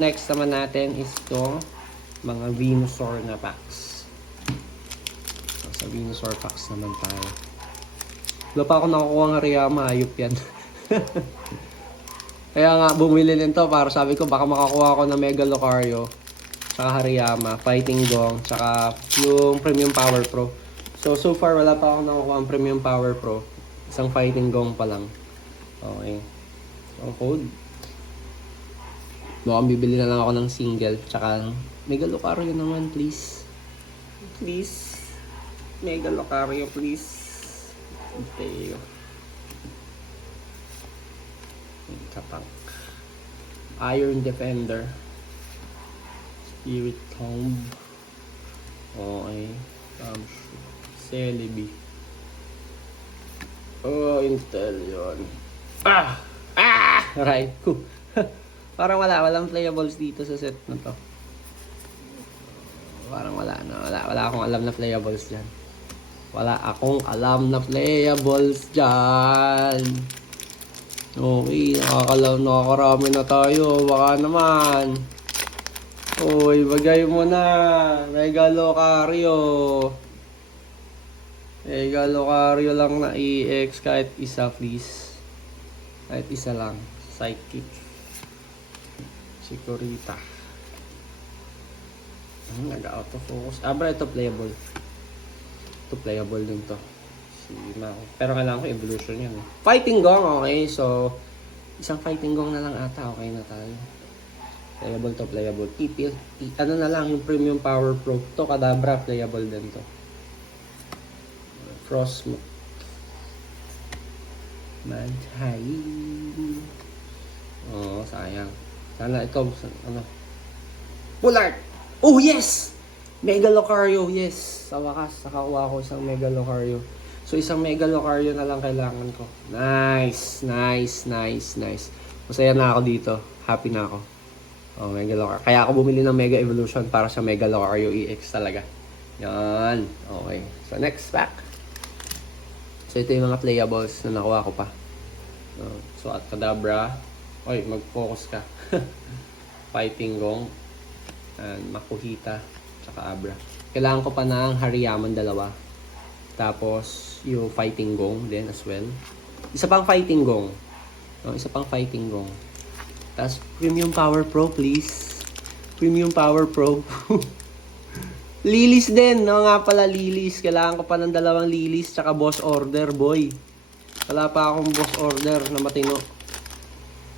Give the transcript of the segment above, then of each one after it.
Next naman natin is to mga Venusaur na packs. So, sa Venusaur packs naman tayo. Wala pa ako nakukuha ng Hariyama, ayop yan. Kaya nga bumili nito para sabi ko baka makakuha ako ng Mega Lucario, tsaka Hariyama, Fighting Gong, tsaka yung Premium Power Pro. So far wala pa ako nakukuha ng Premium Power Pro. Isang Fighting Gong pa lang. Okay. So code. Mukhang bibili na lang ako ng single, tsaka Mega Lucario naman, please. Please. Mega Lucario, please. Okay. Kapang. Iron Defender. Spirit Tomb. Okay. Celebi. Oh, Intel yun. Raikou. Parang walang playables dito sa set na to. Parang wala akong alam na playables dyan. Wala akong alam na playables dyan. Okay, nakakarami na tayo. Baka naman. Uy, bagay mo na. Mega Lucario. Mega Lucario lang na EX. Kahit isa, please. Kahit isa lang. Psychic. Chikorita. Nag-out of focus. Bro, ito playable. Ito playable din to. Pero kailangan ko evolution yan. Fighting Gong, okay. So, isang Fighting Gong na lang ata. Okay na tayo. Playable to, playable. Ano na lang, yung Premium Power Pro. To, Kadabra, playable din to. Frostmook. Manchai. Oh, sayang. Sana ito, ano. Bullard! Oh, yes! Mega Lucario, yes. Sa wakas, nakakuha ko isang Mega Lucario. So, isang Mega Lucario na lang kailangan ko. Nice. Masaya na ako dito. Happy na ako. Oh, Mega Lucario. Kaya ako bumili ng Mega Evolution para sa Mega Lucario EX talaga. Yan. Okay. So, next pack. So, ito yung mga playables na nakuha ko pa. So, at Kadabra. Oy, mag-focus ka. Fighting Gong. And Makuhita. Tsaka Abra. Kailangan ko pa ng Hariyaman dalawa. Tapos, yung Fighting Gong din as well. Isa pang Fighting Gong. Isa pang Fighting Gong. Tapos, Premium Power Pro, please. Premium Power Pro. Lilis din. No nga pala, Lilis. Kailangan ko pa ng dalawang Lilis. Tsaka Boss Order, boy. Wala pa akong Boss Order na matino.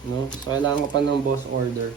No? So, kailangan ko pa ng Boss Order.